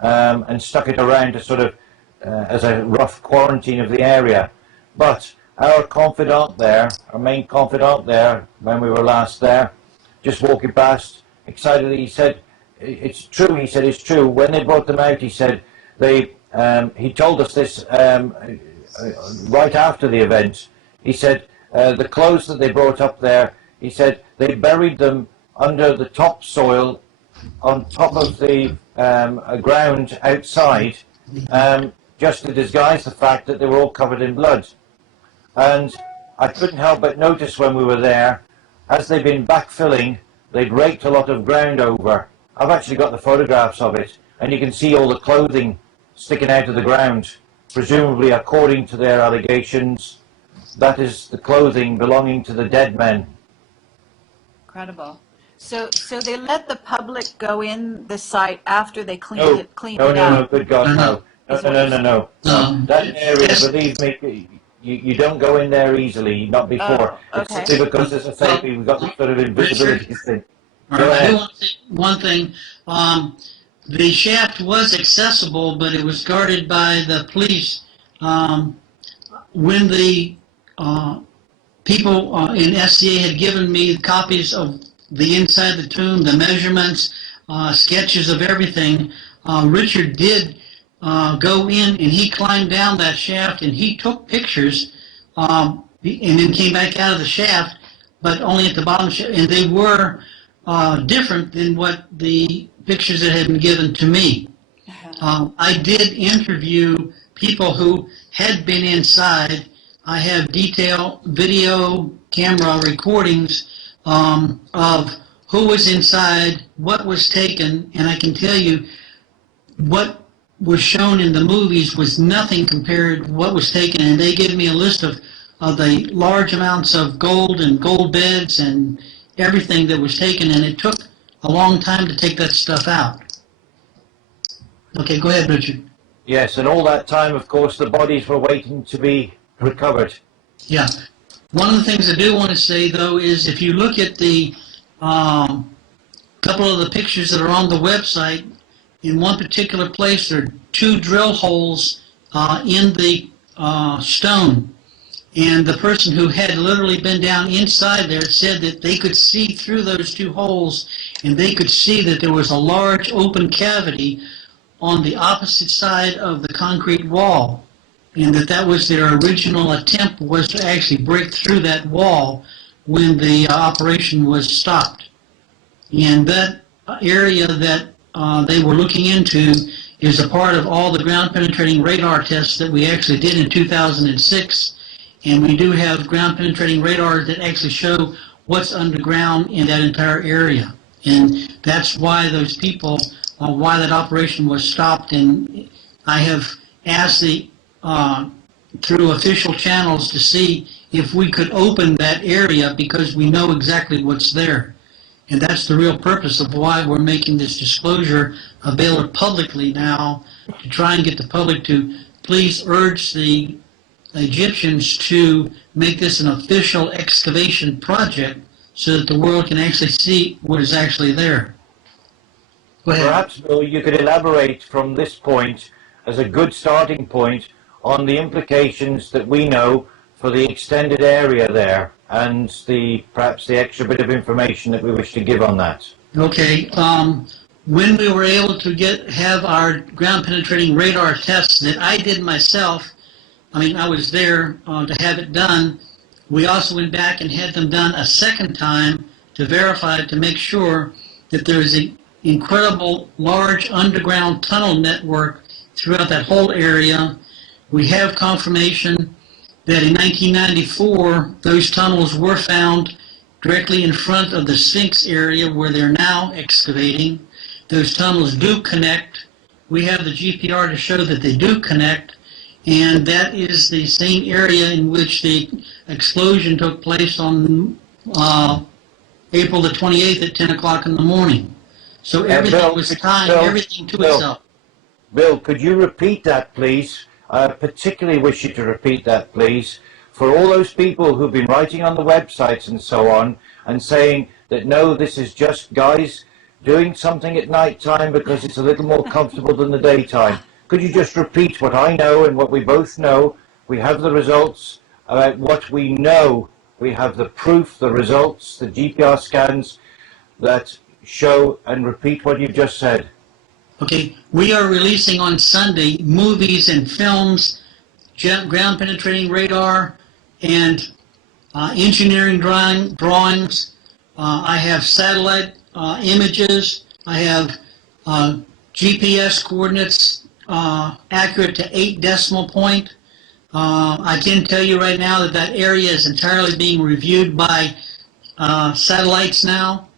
and stuck it around to sort of as a rough quarantine of the area. But our confidant there, our main confidant there, when we were last there, just walking past, excitedly, he said, "It's true." He said, "It's true." When they brought them out, he said, he told us this right after the event. He said, the clothes that they brought up there, he said, they buried them under the topsoil on top of the ground outside, just to disguise the fact that they were all covered in blood. And I couldn't help but notice when we were there, as they'd been backfilling, they'd raked a lot of ground over. I've actually got the photographs of it, and you can see all the clothing sticking out of the ground. Presumably, according to their allegations, that is the clothing belonging to the dead men. Incredible. So they let the public go in the site after they cleaned it out? No, good God, no. No. That area, believe me, you don't go in there easily, not before. Oh, okay. It's simply because, as I say, we've got this sort of invisibility thing. I do want to say one thing. The shaft was accessible, but it was guarded by the police. When the people in SCA had given me copies of the inside the tomb, the measurements, sketches of everything, Richard did go in and he climbed down that shaft and he took pictures and then came back out of the shaft, but only at the bottom, and they were different than what the pictures that had been given to me. I did interview people who had been inside. I have detailed video camera recordings of who was inside, what was taken, and I can tell you what was shown in the movies was nothing compared to what was taken, and they gave me a list of the large amounts of gold and gold beds and everything that was taken, and it took a long time to take that stuff out. Okay, go ahead, Richard. Yes, and all that time, of course, the bodies were waiting to be recovered. Yeah. One of the things I do want to say, though, is if you look at the couple of the pictures that are on the website, in one particular place there are 2 drill holes in the stone. And the person who had literally been down inside there said that they could see through those 2 holes, and they could see that there was a large open cavity on the opposite side of the concrete wall, and that was their original attempt, was to actually break through that wall when the operation was stopped. And that area that they were looking into is a part of all the ground-penetrating radar tests that we actually did in 2006. And we do have ground-penetrating radars that actually show what's underground in that entire area. And that's why those people, why that operation was stopped. And I have asked through official channels to see if we could open that area because we know exactly what's there. And that's the real purpose of why we're making this disclosure available publicly now, to try and get the public to please urge the Egyptians to make this an official excavation project so that the world can actually see what is actually there. Go ahead. Perhaps, Bill, you could elaborate from this point as a good starting point on the implications that we know for the extended area there and perhaps the extra bit of information that we wish to give on that. Okay. When we were able to have our ground-penetrating radar tests that I did myself, I was there to have it done. We also went back and had them done a second time to verify, to make sure that there is an incredible large underground tunnel network throughout that whole area. We have confirmation that in 1994, those tunnels were found directly in front of the Sphinx area where they're now excavating. Those tunnels do connect. We have the GPR to show that they do connect, and that is the same area in which the explosion took place on April the 28th at 10 o'clock in the morning. So everything was tying everything to itself. Bill, could you repeat that, please? I particularly wish you to repeat that, please, for all those people who've been writing on the websites and so on and saying that, no, this is just guys doing something at night time because it's a little more comfortable than the daytime. Could you just repeat what I know and what we both know? We have the results about what we know. We have the proof, the results, the GPR scans that show and repeat what you've just said. Okay, we are releasing on Sunday movies and films, ground penetrating radar, and engineering drawings. I have satellite images. I have GPS coordinates accurate to 8 decimal point. I can tell you right now that that area is entirely being reviewed by satellites now,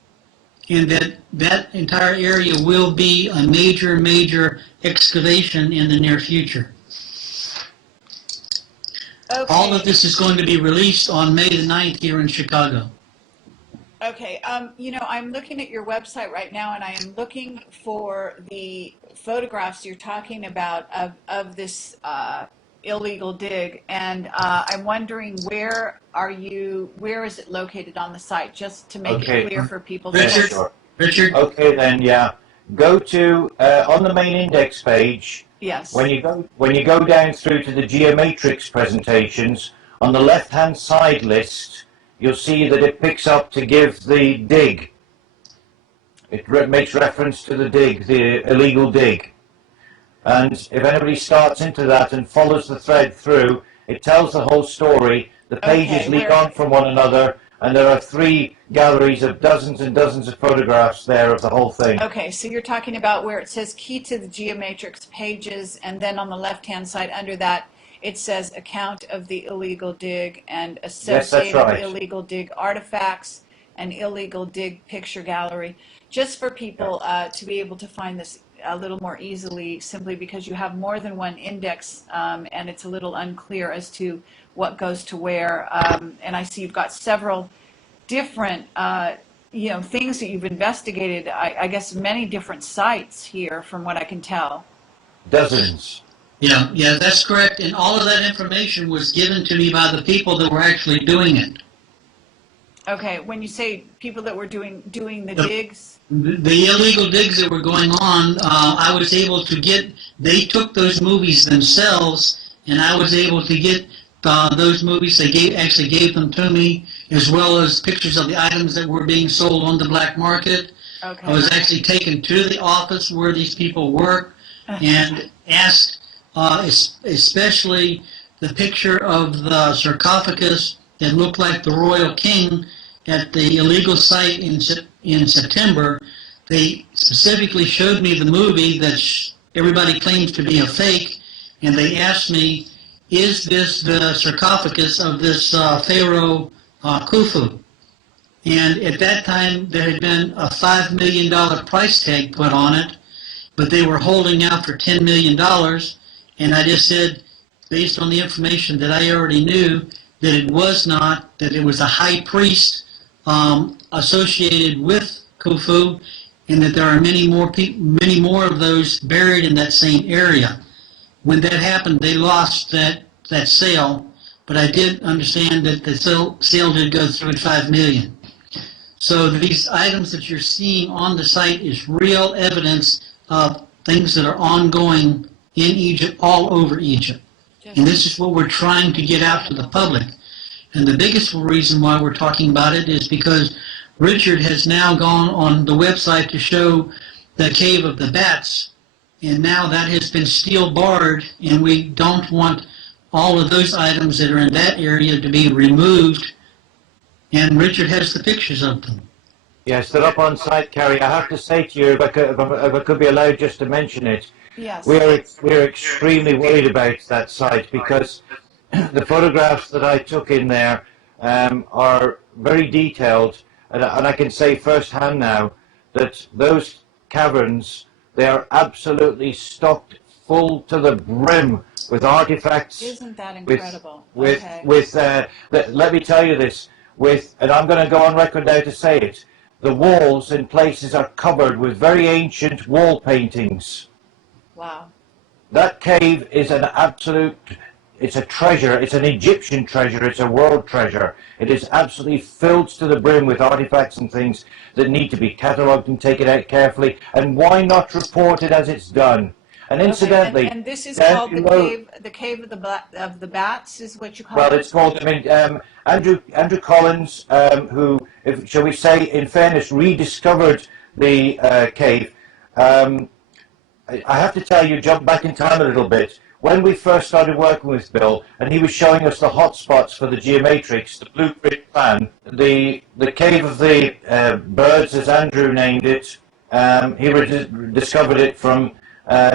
and that entire area will be a major excavation in the near future. Okay. All of this is going to be released on May the 9th here in Chicago. Okay, you know, I'm looking at your website right now, and I am looking for the photographs you're talking about of this illegal dig, and I'm wondering where is it located on the site, just to make it clear for people. Richard? Okay then, yeah. Go to, on the main index page, Yes. when you go down through to the geomatrix presentations, on the left-hand side list, you'll see that it picks up to give the dig. It makes reference to the dig, the illegal dig. And if anybody starts into that and follows the thread through, it tells the whole story. The pages lead on from one another, and there are 3 galleries of dozens and dozens of photographs there of the whole thing. Okay, so you're talking about where it says key to the geomatrix pages, and then on the left-hand side under that, it says account of the illegal dig and associated illegal dig artifacts and illegal dig picture gallery. Just for people to be able to find this a little more easily, simply because you have more than one index, and it's a little unclear as to what goes to where. And I see you've got several different things that you've investigated, I guess many different sites here from what I can tell. Dozens. Yeah, that's correct. And all of that information was given to me by the people that were actually doing it. Okay, when you say people that were doing the digs? The illegal digs that were going on, I was able to get, they took those movies themselves, and I was able to get those movies. They actually gave them to me, as well as pictures of the items that were being sold on the black market. Okay. I was actually taken to the office where these people work and asked, especially the picture of the sarcophagus that looked like the royal king at the illegal site in September. They specifically showed me the movie that everybody claims to be a fake, and they asked me, is this the sarcophagus of this Pharaoh Khufu? And at that time, there had been a $5 million price tag put on it, but they were holding out for $10 million, and I just said, based on the information that I already knew, that it was not, that it was a high priest associated with Khufu, and that there are many more of those buried in that same area. When that happened, they lost that sale, but I did understand that the sale did go through at $5 million. So these items that you're seeing on the site is real evidence of things that are ongoing in Egypt, all over Egypt. And this is what we're trying to get out to the public. And the biggest reason why we're talking about it is because Richard has now gone on the website to show the Cave of the Bats, and now that has been steel barred, and we don't want all of those items that are in that area to be removed, and Richard has the pictures of them. Yes, they're up on site, Carrie. I have to say to you, if I could be allowed just to mention it, Yes. we're extremely worried about that site because the photographs that I took in there are very detailed, and I can say firsthand now that those caverns, they are absolutely stocked full to the brim with artifacts. Isn't that incredible? Okay. Let me tell you this, and I'm going to go on record now to say it, the walls in places are covered with very ancient wall paintings. Wow. That cave is an absolute, it's a treasure, it's an Egyptian treasure, it's a world treasure. It is absolutely filled to the brim with artifacts and things that need to be catalogued and taken out carefully. And why not report it as it's done? And incidentally, Okay. And this is down called below- the cave of the bats, is what you call well, it? it's called, Andrew Collins, who, shall we say, in fairness, rediscovered the cave. I have to tell you, jump back in time a little bit. When we first started working with Bill, and he was showing us the hotspots for the geomatrix, the blueprint plan, the cave of the birds, as Andrew named it, he discovered it from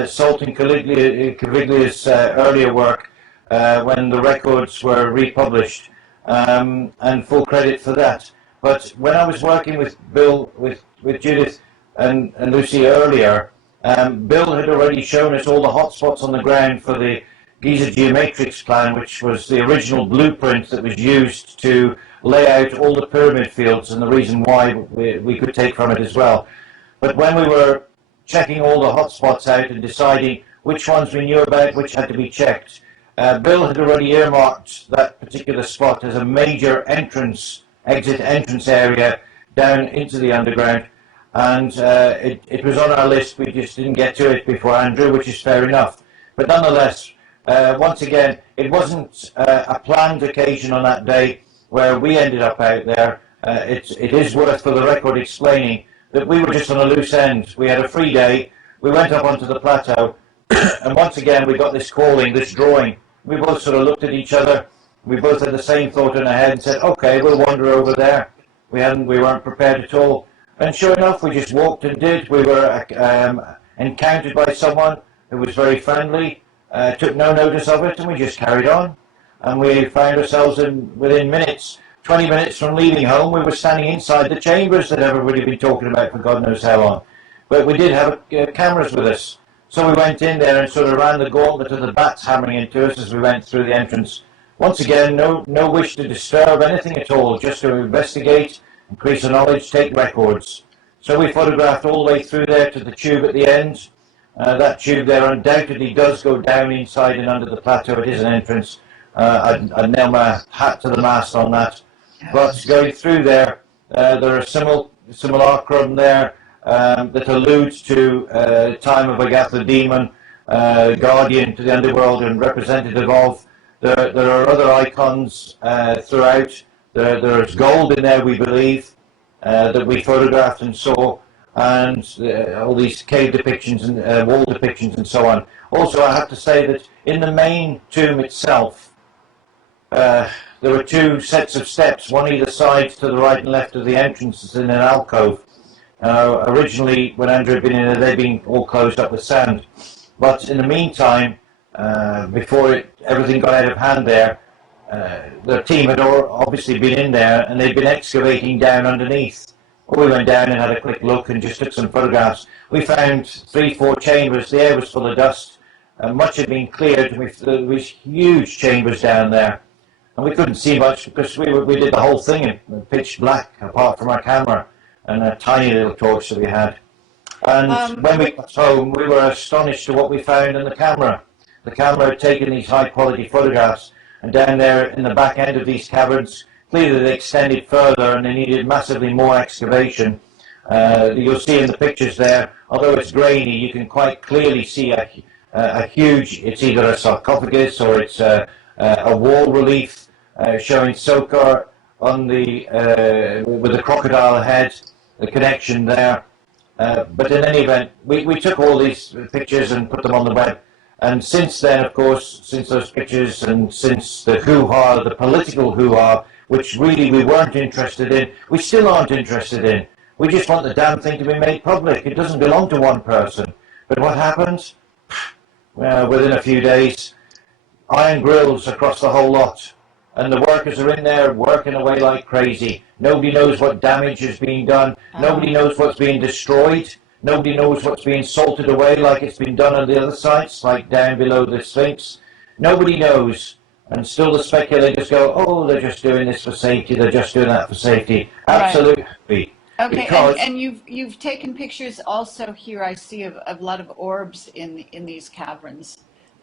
Sultan Caviglia's earlier work when the records were republished, and full credit for that. But when I was working with Bill, with Judith and Lucy earlier, Bill had already shown us all the hotspots on the ground for the Giza geomatrix plan, which was the original blueprint that was used to lay out all the pyramid fields, and the reason why we could take from it as well. But when we were checking all the hotspots out and deciding which ones we knew about, which had to be checked, Bill had already earmarked that particular spot as a major exit entrance area down into the underground. And it was on our list. We just didn't get to it before Andrew, which is fair enough. But nonetheless, once again, it wasn't a planned occasion on that day where we ended up out there. It is worth, for the record, explaining that we were just on a loose end. We had a free day. We went up onto the plateau, and once again, we got this calling, this drawing. We both sort of looked at each other. We both had the same thought in our head and said, "Okay, we'll wander over there." We weren't prepared at all. And sure enough, we just walked and did. We were encountered by someone who was very friendly, took no notice of it, and we just carried on. And we found ourselves within minutes, 20 minutes from leaving home, we were standing inside the chambers that everybody had been talking about for God knows how long. But we did have cameras with us. So we went in there and sort of ran the gauntlet of the bats hammering into us as we went through the entrance. Once again, no wish to disturb anything at all, just to investigate, increase our knowledge, take records. So we photographed all the way through there to the tube at the end. That tube there undoubtedly does go down inside and under the plateau. It is an entrance. I'd nail my hat to the mast on that. But going through there, there are simulacrum there that alludes to time of Agatha the Demon, guardian to the underworld and representative of. There are other icons throughout. There's gold in there, we believe, that we photographed and saw, and all these cave depictions and wall depictions and so on. Also, I have to say that in the main tomb itself, there were two sets of steps, one either side to the right and left of the entrances in an alcove. Originally, when Andrew had been in there, they'd been all closed up with sand. But in the meantime, before everything got out of hand there, the team had obviously been in there and they'd been excavating down underneath. Well, we went down and had a quick look and just took some photographs. We found 3-4 chambers. The air was full of dust. Much had been cleared. There was huge chambers down there. And we couldn't see much because we did the whole thing in pitch black, apart from our camera and a tiny little torch that we had. And when we got home, we were astonished to what we found in the camera. The camera had taken these high-quality photographs, and down there in the back end of these caverns, clearly they extended further and they needed massively more excavation. You'll see in the pictures there, although it's grainy, you can quite clearly see a huge, it's either a sarcophagus or it's a wall relief showing Sokar on with the crocodile head, the connection there. But in any event, we took all these pictures and put them on the web. And since then, of course, since those pictures and since the hoo-ha, the political hoo-ha, which really we weren't interested in, we still aren't interested in. We just want the damn thing to be made public. It doesn't belong to one person. But what happens? Within a few days, iron grills across the whole lot. And the workers are in there working away like crazy. Nobody knows what damage is being done. Nobody knows what's being destroyed. Nobody knows what's being salted away like it's been done on the other sites, like down below the Sphinx. Nobody knows. And still the speculators go, oh, they're just doing this for safety, they're just doing that for safety. Absolutely. Okay, Because and you've taken pictures also here, I see, of a lot of orbs in these caverns.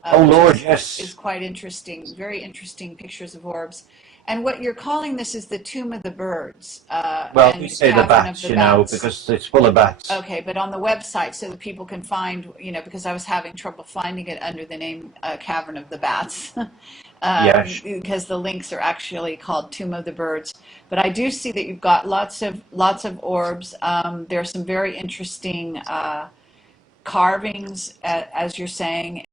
oh Lord, Is yes. quite interesting, very interesting pictures of orbs. And what you're calling this is the Tomb of the Birds. Well, and we say the Cavern bats, of the you know, Bats. because it's full of bats. Okay, but on the website so that people can find, because I was having trouble finding it under the name Cavern of the Bats. Yes. Because the links are actually called Tomb of the Birds. But I do see that you've got lots of orbs. There are some very interesting carvings, as you're saying.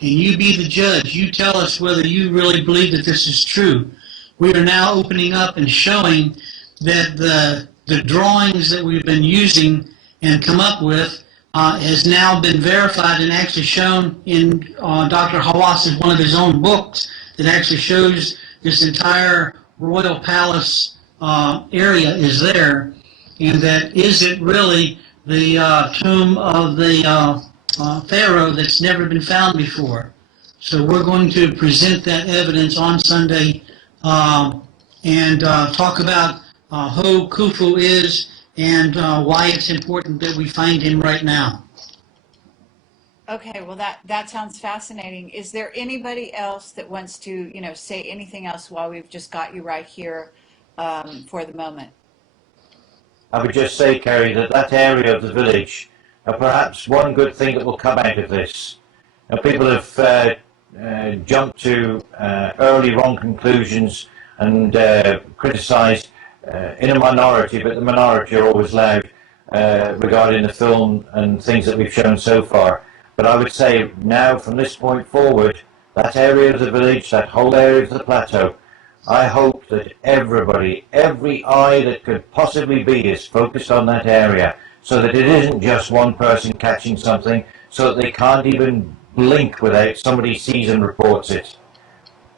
And you be the judge. You tell us whether you really believe that this is true. We are now opening up and showing that the drawings that we've been using and come up with has now been verified and actually shown in Dr. Hawass's one of his own books that actually shows this entire royal palace area is there, and that is it really the tomb of the pharaoh that's never been found before. So we're going to present that evidence on Sunday and talk about who Khufu is and why it's important that we find him right now. Okay, well that sounds fascinating. Is there anybody else that wants to, say anything else while we've just got you right here for the moment? I would just say, Kerry, that that area of the village, perhaps one good thing that will come out of this. Now, people have jumped to early wrong conclusions and criticised in a minority, but the minority are always loud regarding the film and things that we've shown so far. But I would say now, from this point forward, that area of the village, that whole area of the plateau, I hope that everybody, every eye that could possibly be is focused on that area so that it isn't just one person catching something so that they can't even blink without somebody sees and reports it.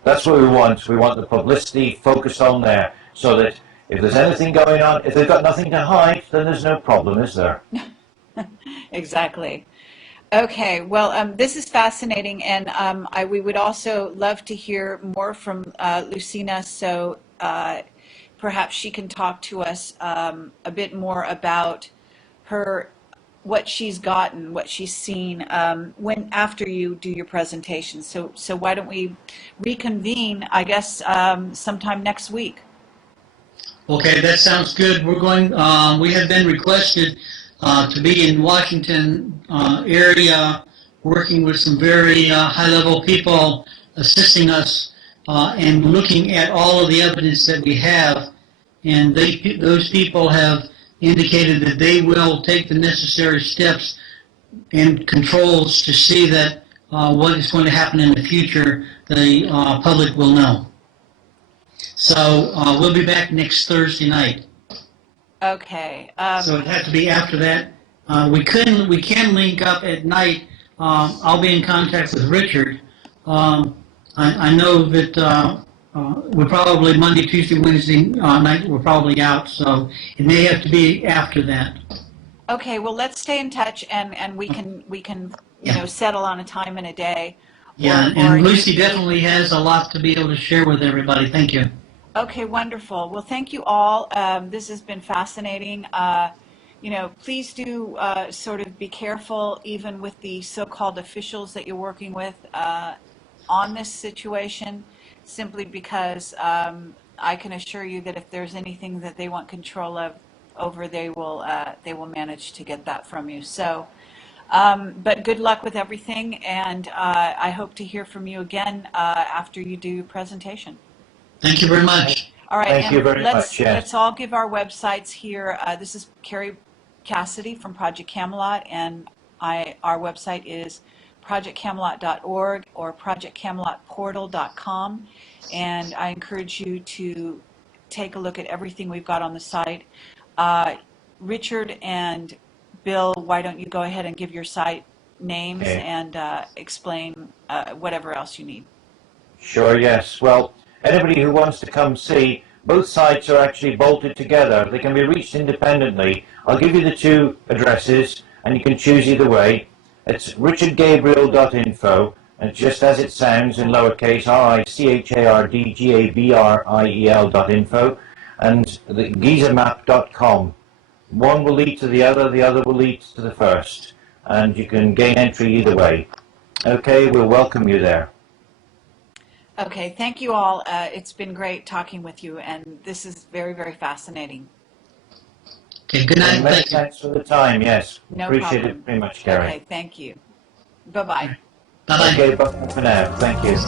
That's what we want. We want the publicity focused on there so that if there's anything going on, if they've got nothing to hide, then there's no problem, is there? Exactly. Okay, well, this is fascinating, and we would also love to hear more from Lucina, so perhaps she can talk to us a bit more about her, what she's gotten, what she's seen when after you do your presentation. So why don't we reconvene, I guess, sometime next week? Okay, that sounds good. We have been requested to be in Washington area, working with some very high-level people, assisting us and looking at all of the evidence that we have. And those people have indicated that they will take the necessary steps and controls to see that what is going to happen in the future, the public will know. So we'll be back next Thursday night. Okay. So it has to be after that. We can link up at night. I'll be in contact with Richard. I know that we're probably Monday, Tuesday, Wednesday night. We're probably out, so it may have to be after that. Okay, well, let's stay in touch, and we can Yeah. settle on a time and a day. Yeah, or and you- Lucy definitely has a lot to be able to share with everybody. Thank you. Okay, wonderful. Well, thank you all. This has been fascinating. Please do sort of be careful, even with the so-called officials that you're working with on this situation, simply because I can assure you that if there's anything that they want control of over, they will manage to get that from you. So, but good luck with everything, and I hope to hear from you again after you do your presentation. Thank you very much. All right, Thank and you very let's much, yes. let's all give our websites here. This is Carrie Cassidy from Project Camelot, and our website is projectcamelot.org or projectcamelotportal.com, and I encourage you to take a look at everything we've got on the site. Richard and Bill, why don't you go ahead and give your site names Okay. and explain whatever else you need. Sure, yes. Well, anybody who wants to come see, both sites are actually bolted together. They can be reached independently. I'll give you the two addresses, and you can choose either way. It's richardgabriel.info, and just as it sounds in lowercase, richardgabriel.info, and the gizamap.com. One will lead to the other will lead to the first, and you can gain entry either way. Okay, we'll welcome you there. Okay, thank you all. It's been great talking with you, and this is very, very fascinating. Okay, good night. And many Thank you. thanks for the time, yes. No Appreciate problem. it very much, Gary. Okay, thank you. Bye-bye. Bye-bye. Okay, bye for now. Thank you.